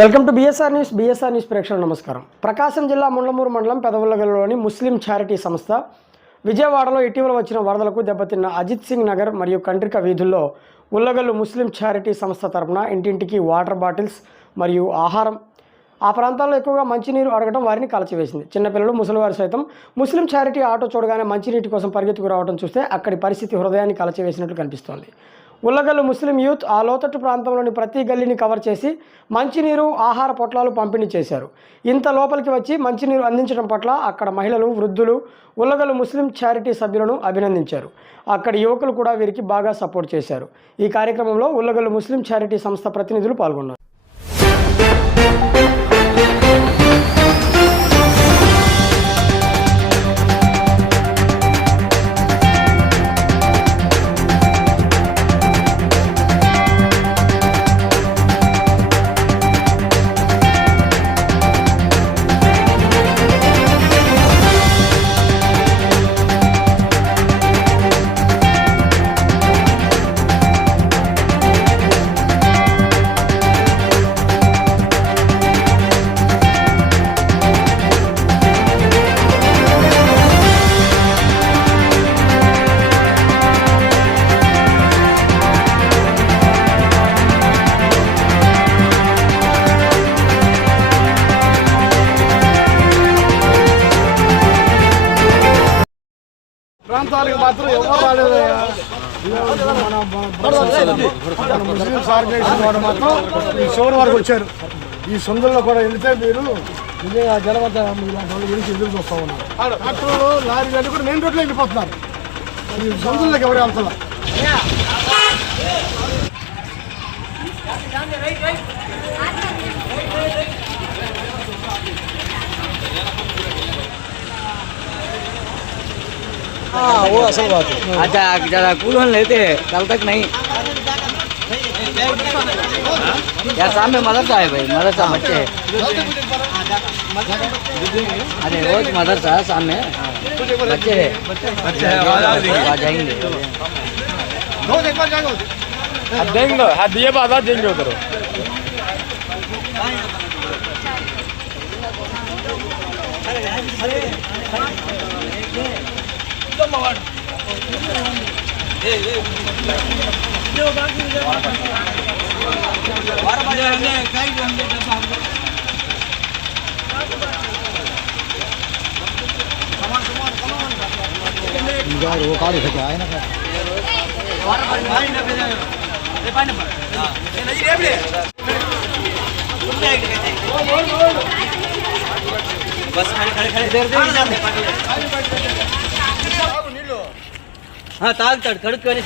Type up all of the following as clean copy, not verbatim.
Welcome to BSR news ప్రేక్షకులకు నమస్కారం. ప్రకాశం జిల్లా ముండ్లమూరు మండలం పెదవుల్లగల్లోని ముస్లిం చారిటీ సంస్థ విజయవాడలో ఇటీవల వచ్చిన వరదలకు దెబ్బతిన్న అజిత్ సింగ్ నగర్ మరియు కండ్రిక వీధుల్లో ఉల్లగల్లు ముస్లిం చారిటీ సంస్థ తరపున ఇంటింటికి వాటర్ బాటిల్స్ మరియు ఆహారం, ఆ ప్రాంతాల్లో ఎక్కువగా మంచినీరు అడగడం వారిని కలచివేసింది. చిన్నపిల్లలు, ముసలివారు సైతం ముస్లిం చారిటీ ఆటో చూడగానే మంచినీటి కోసం పరిగెత్తుకు రావడం చూస్తే అక్కడి పరిస్థితి హృదయాన్ని కలచివేసినట్లు కనిపిస్తోంది. ఉల్లగల్లు ముస్లిం యూత్ ఆ లోతట్టు ప్రాంతంలోని ప్రతి గల్లీని కవర్ చేసి మంచినీరు, ఆహార పొట్లాలు పంపిణీ చేశారు. ఇంత లోపలికి వచ్చి మంచినీరు అందించడం పట్ల అక్కడ మహిళలు, వృద్ధులు ఉల్లగల్లు ముస్లిం చారిటీ సభ్యులను అభినందించారు. అక్కడి యువకులు కూడా వీరికి బాగా సపోర్ట్ చేశారు. ఈ కార్యక్రమంలో ఉల్లగల్లు ముస్లిం చారిటీ సంస్థ ప్రతినిధులు పాల్గొన్నారు. ప్రాంతాలకు మాత్రం ఎవరు రాలేదు. మన ముస్లిమ్స్ ఆర్గనైజేషన్ వాడు మాత్రం ఈ చివరి వరకు వచ్చారు. ఈ సొందుల్లో కూడా వెళితే మీరు నిజంగా జలవంత ఇలాంటి వాళ్ళ గురించి ఎదురు చూస్తూ ఉన్నారు. ట్రాక్టర్లు, లారీ అన్ని కూడా మెయిన్ రోడ్లో వెళ్ళిపోతున్నారు. ఈ సొందుల్లోకి ఎవరు వెళ్తున్నారు? हाँ वो असल बात है। अच्छा ज़्यादा कूल लेते हैं, कल तक नहीं। यार सामने मदरसा है भाई, मदरसा बच्चे है। अरे रोज मदरसा सामने बच्चे है, आ जाएंगे। अब देंगे, दिए बात देंगे उधर। वो कार्ड है क्या है ना बस हाँ తాగుతాడు కడుక్కొని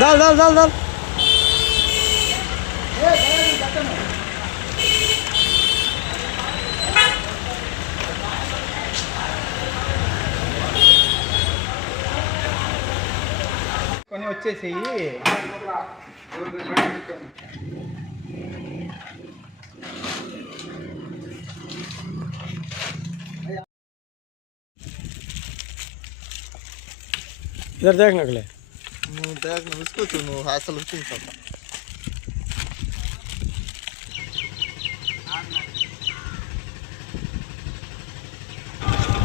दाल दाल दाल दाल కొన్ని వచ్చేసేయి. इधर देख निकले देख उसको तू हासिल होती है सब.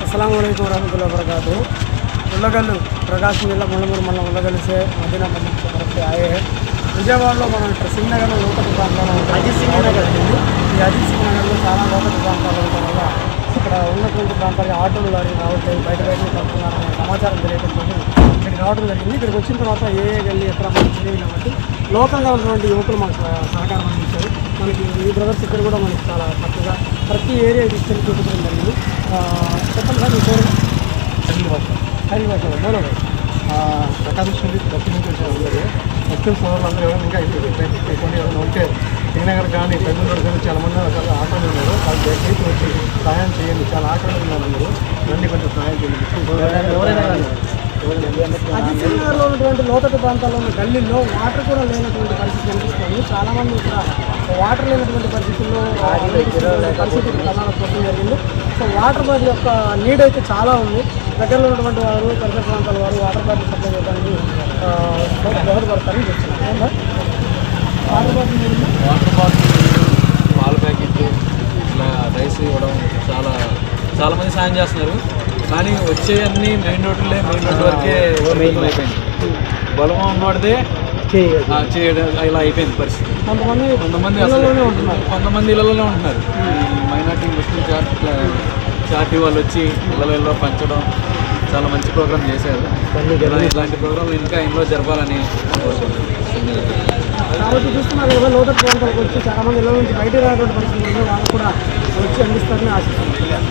अस्सलाम वालेकुम रहमतुल्लाहि व बरकातहू. उल्लगल्लू प्रकाशम जिला मुंडमूరు मंडలం उल्लगल्लू से मदीना मस्जिद की तरफ से आए हैं. విజయవాడలో మనం ఇక్కడ సింగ్ నగర్లో లోకల్ ప్రాంతాల్లో అజిత్ సింగ్ నగర్ జరిగింది. ఈ అజిత్ సింగ్ నగర్లో చాలా లోకల్ ప్రాంతాలు ఉండడం వల్ల ఇక్కడ ఉన్నటువంటి ప్రాంతాలకి ఆటోలు, లారీ రావట్లేదు, బయట పడుతున్నారనే సమాచారం తెలియడంతో ఇక్కడికి రావడం జరిగింది. ఇక్కడికి వచ్చిన తర్వాత ఏ గల్లీ ఎక్కడ మనకు తెలియదు కాబట్టి లోకల్గా ఉన్నటువంటి యువకులు మనకు సహకారం అందించారు. మనకి ఈ బ్రదర్స్ ఇక్కడ కూడా మనకి చాలా చక్కగా ప్రతి ఏరియా తీసుకెళ్ళి చూపించడం జరిగింది. చెప్పండి సార్, మీ పేరు? హరిభాష బోలో ప్రకాశం సంగీత్ దక్షిణ ఉన్నది. ముస్లిం సోదరులందరూ ఎవరైనా ఇంకా కొన్ని ఎవరైనా ఉంటే శ్రీనగర్ కానీ పెద్దలు కానీ చాలా మంది ఆటోలు ఉన్నారు. వాళ్ళు దయచేసి వచ్చి సహాయం చేయండి. చాలా ఆటోలు ఉన్నారు, అందరూ రండి, కొంచెం సహాయం చేయండి. ముస్లిం సోదరులు ఎవరైనా కానీ అజిత్ సింగ్ నగర్లో ఉన్నటువంటి లోతట్టు ప్రాంతాల్లో ఉన్న గల్లీల్లో వాటర్ కూడా లేనటువంటి పరిస్థితి కనిపిస్తుంది. చాలామంది ఇక్కడ వాటర్ లేనటువంటి పరిస్థితుల్లో పరిస్థితులు ప్రమాదం జరిగింది. సో వాటర్ బాటిల్ యొక్క నీడ్ అయితే చాలా ఉంది. దగ్గరలో ఉన్నటువంటి వారు పరిసర ప్రాంతాల వారు వాటర్ బాటిల్ సప్లై చేయడానికి దోహదపడతారని చెప్తున్నారు. వాటర్ బాటిల్ పాల ప్యాకెట్ ఇట్లా రైస్ ఇవ్వడం చాలామంది సాయం చేస్తున్నారు. కానీ వచ్చేయన్నీ మెయిన్ రోడ్డు వరకే అయిపోయింది. బలం ఉన్నవాడిదే చేయడం ఇలా అయిపోయింది పరిస్థితి. కొంతమంది ఇళ్లలోనే ఉంటున్నారు. మైనార్టీ ముస్లిం చార్టీ వాళ్ళు వచ్చి ఇళ్లలో పంచడం చాలా మంచి ప్రోగ్రామ్ చేశారు. ఇలాంటి ప్రోగ్రాంలు ఇంకా ఎన్నో జరపాలని కాబట్టి చూస్తున్నారు కదా, లోతట్టు ప్రాంతాలకు వచ్చి చాలామంది ఇళ్ళ నుంచి బయట రానటువంటి పరిస్థితుల్లో వాళ్ళు కూడా వచ్చి అందిస్తారని ఆశిస్తున్నారు.